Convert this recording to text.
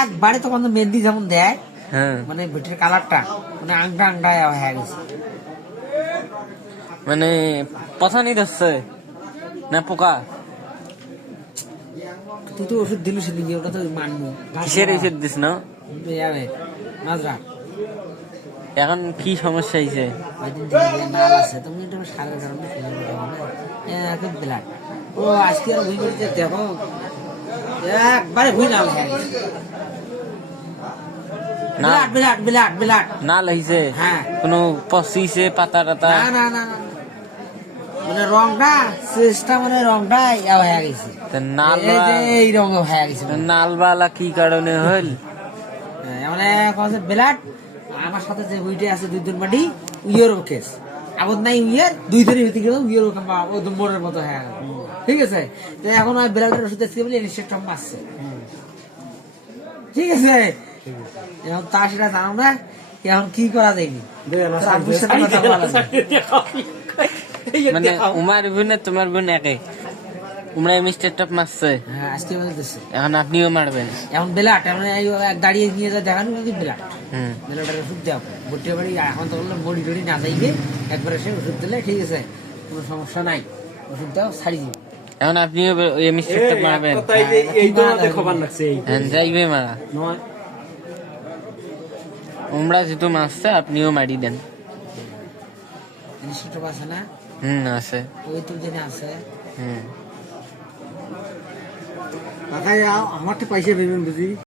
একবারে তখন মেহেন্দি যেমন দেয় হ্যাঁ মানে ভিটের কালারটা মানে আংটা আংটা হয়ে গেছে। মানে পছানি ধরছে না পোকা? তুই তো ওষুধ দিলি সেদিন ওটা তো মানবো। কিসের ওষুধ দিস না? মাজরা এখন কি সমস্যা হয়েছে? নাল আছে তুমি একটু সারের কারণে খুব ব্লাড। ও আজকে আর ভুই করতে দেখো একবারে ভুই নাল হয়ে গেছে। বিরাট বিরাট বিরাট বিরাট না লাগছে? হ্যাঁ কোনো পচিছে পাতা টাতা? না না না না। মানে রংটা শেষটা মানে রংটা ইয়া হয়ে গেছে। নাল এই রঙ হয়ে গেছে। নালবালা কি কারণে হইল? মানে কছে ব্লাড আমার সাথে যে উইটে আছে 2 দিন বাড়ি উইয়ের কেস আবার নাই উইয়ের 2 দিনের ভিতরে গেল উইয়ের মোড়ের মতো হয়ে গেল। ঠিক আছে তো এখন ওই ব্লাডের ওষুধ আছে বলে ইনসেকশন মারছে। ঠিক আছে এখন তা সেটা জানো না এখন কি করা যায়নি। মানে উমার বোন তোমার বোন একে উমরা মিস্টার মারছে? হ্যাঁ আজকে বলতেছে এখন আপনিও মারবেন? এখন বেলাট এখন দাঁড়িয়ে নিয়ে যা দেখানো কিন্তু বেলাট বেলাটের ওষুধ দেওয়া ভর্তি বাড়ি এখন তো বললাম বড়ি টড়ি না যাইবে একবারে সে ওষুধ দিলে ঠিক আছে কোনো সমস্যা নাই ওষুধ দাও ছাড়ি দিবে। এখন আপনিও ওই মিস্টার মারবেন? যাইবে মারা উমরা যেহেতু মারছে আপনিও মারি দেন। আছে না? আছে ওই তো জেনে আছে। হুম আমার তো পয়সা দেবেন বুঝি।